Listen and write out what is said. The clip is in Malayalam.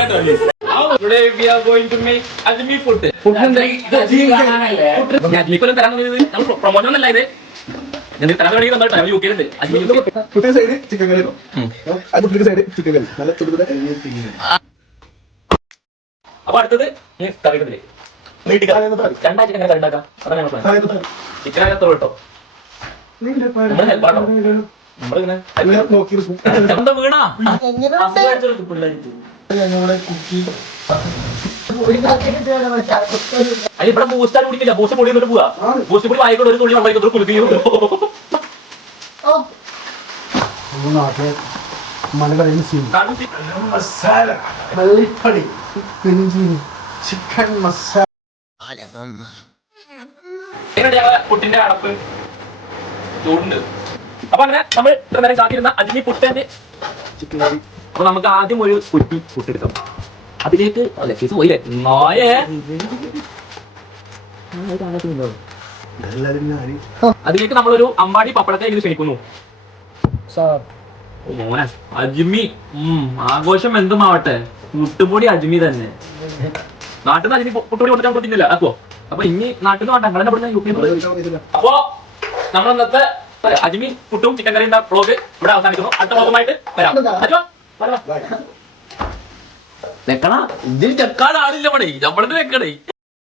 Today we are going to make Ajmi food. Promotion ഒന്നല്ല ഇത്. ഞാൻ തരാൻ വേണ്ടി നമ്മൾ യു കെയിലുണ്ട്. പുതിയ സൈഡ് ചിക്കൻ കറി പുതിയ സൈഡ് ചിക്കൻ കറി നല്ല തുടുതുടെ. അപ്പൊ അടുത്തത് കറികളില് രണ്ടാഴ്ച ചിക്കൻ കറി ഉണ്ടാക്കാം. അതാണ് ഞങ്ങൾ പ്ലാൻ. ചിക്കൻ അകത്തോ കേട്ടോ നമ്മളിങ്ങനെ എന്താ വീണാ അതിൽ ഇവിടെ ബൂസ്റ്റാർ കുടിക്കില്ല. ബൂസ്റ്റ് പൊടി എന്നിട്ട് പോവാ. ബൂസ്റ്റ് പൊടി വായിക്കൊണ്ട് ഒരു തുള്ളി വെള്ളം കുളിക്കുകയും മസാല മല്ലിപ്പൊടി ചിക്കൻ മസാല. പുട്ടിന്റെ അടപ്പ് ചൂടുണ്ട്. അപ്പൊ അങ്ങനെ നമ്മൾ ഇത്ര നേരം കാത്തിരുന്ന അജ്മി പുട്ടന്റെ ചിക്കൻ കറി. അപ്പൊ നമുക്ക് ആദ്യം ഒരു കുറ്റി പുട്ടെടുക്കാം. അതിലേക്ക് പോയില്ലേ നോയേ അതിലേക്ക് നമ്മളൊരു അമ്പാടി പപ്പടത്തെ ഇത് ക്ഷണിക്കുന്നു. മോനെ അജ്മി ആഘോഷം എന്തുമാവട്ടെ, പുട്ടുപൊടി അജ്മി തന്നെ. നാട്ടിൽ നിന്ന് അജ്മി പുട്ടുപൊടി കൊണ്ടിട്ട് നമുക്ക് തിന്നില്ല അപ്പോ. അപ്പൊ ഇനി നാട്ടിൽ നിന്ന് വേണ്ട ഞങ്ങളുടെ. അപ്പോ നമ്മൾ ഇന്നത്തെ അജ്മി പുട്ടും ചിക്കൻ കറിയുടെ വ്ളോഗ് ഇവിടെ അവസാനിക്കുന്നു. അടുത്ത വ്ളോഗുമായിട്ട് വരാം. വെക്കണ ഇതിൽ ചെക്കാട് ആളില്ല പടേ, നമ്മളത് വെക്കണേ.